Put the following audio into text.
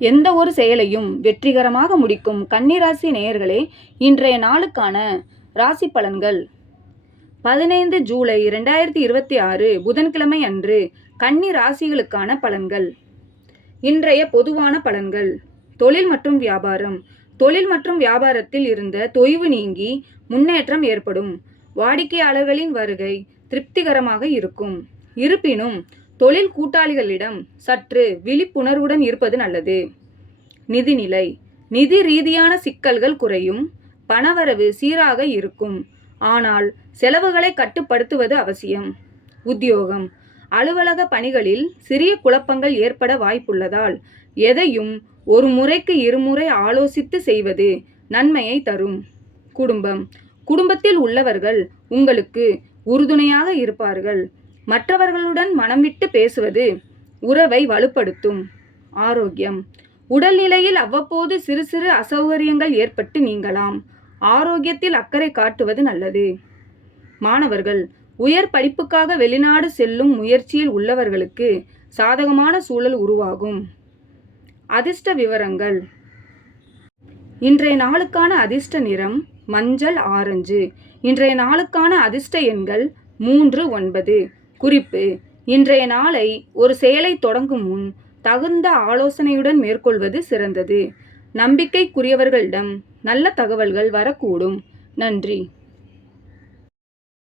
எந்த ஒரு செயலையும் வெற்றிகரமாக முடிக்கும் கன்னிராசி நேயர்களே, இன்றைய நாளுக்கான ராசி பலன்கள் 15 ஜூலை 2026 புதன்கிழமை அன்று கன்னி ராசிகளுக்கான பலன்கள். இன்றைய பொதுவான பலன்கள். தொழில் மற்றும் வியாபாரம். தொழில் மற்றும் வியாபாரத்தில் இருந்த தொய்வு நீங்கி முன்னேற்றம் ஏற்படும். வாடிக்கையாளர்களின் வருகை திருப்திகரமாக இருக்கும். இருப்பினும் தொழில் கூட்டாளிகளிடம் சற்று விழிப்புணர்வுடன் இருப்பது நல்லது. நிதிநிலை. நிதி ரீதியான சிக்கல்கள் குறையும். பணவரவு சீராக இருக்கும். ஆனால் செலவுகளை கட்டுப்படுத்துவது அவசியம். உத்தியோகம். அலுவலக பணிகளில் சிறிய குழப்பங்கள் ஏற்பட வாய்ப்புள்ளதால் எதையும் ஒரு முறைக்கு இருமுறை ஆலோசித்து செய்வது நன்மையை தரும். குடும்பம். குடும்பத்தில் உள்ளவர்கள் உங்களுக்கு உறுதுணையாக இருப்பார்கள். மற்றவர்களுடன் மனம் விட்டு பேசுவது உறவை வலுப்படுத்தும். ஆரோக்கியம். உடல்நிலையில் அவ்வப்போது சிறு சிறு அசௌகரியங்கள் ஏற்பட்டு நீங்கலாம். ஆரோக்கியத்தில் அக்கறை காட்டுவது நல்லது. மாணவர்கள். உயர் படிப்புக்காக வெளிநாடு செல்லும் முயற்சியில் உள்ளவர்களுக்கு சாதகமான சூழல் உருவாகும். அதிர்ஷ்ட விவரங்கள். இன்றைய நாளுக்கான அதிர்ஷ்ட நிறம் மஞ்சள் ஆரஞ்சு. இன்றைய நாளுக்கான அதிர்ஷ்ட எண்கள் 3, 9. குறிப்பு: இன்றைய நாளை ஒரு செயலை தொடங்கும் முன் தகுந்த ஆலோசனையுடன் மேற்கொள்வது சிறந்தது. நம்பிக்கைக்குரியவர்களிடம் நல்ல தகவல்கள் வரக்கூடும். நன்றி.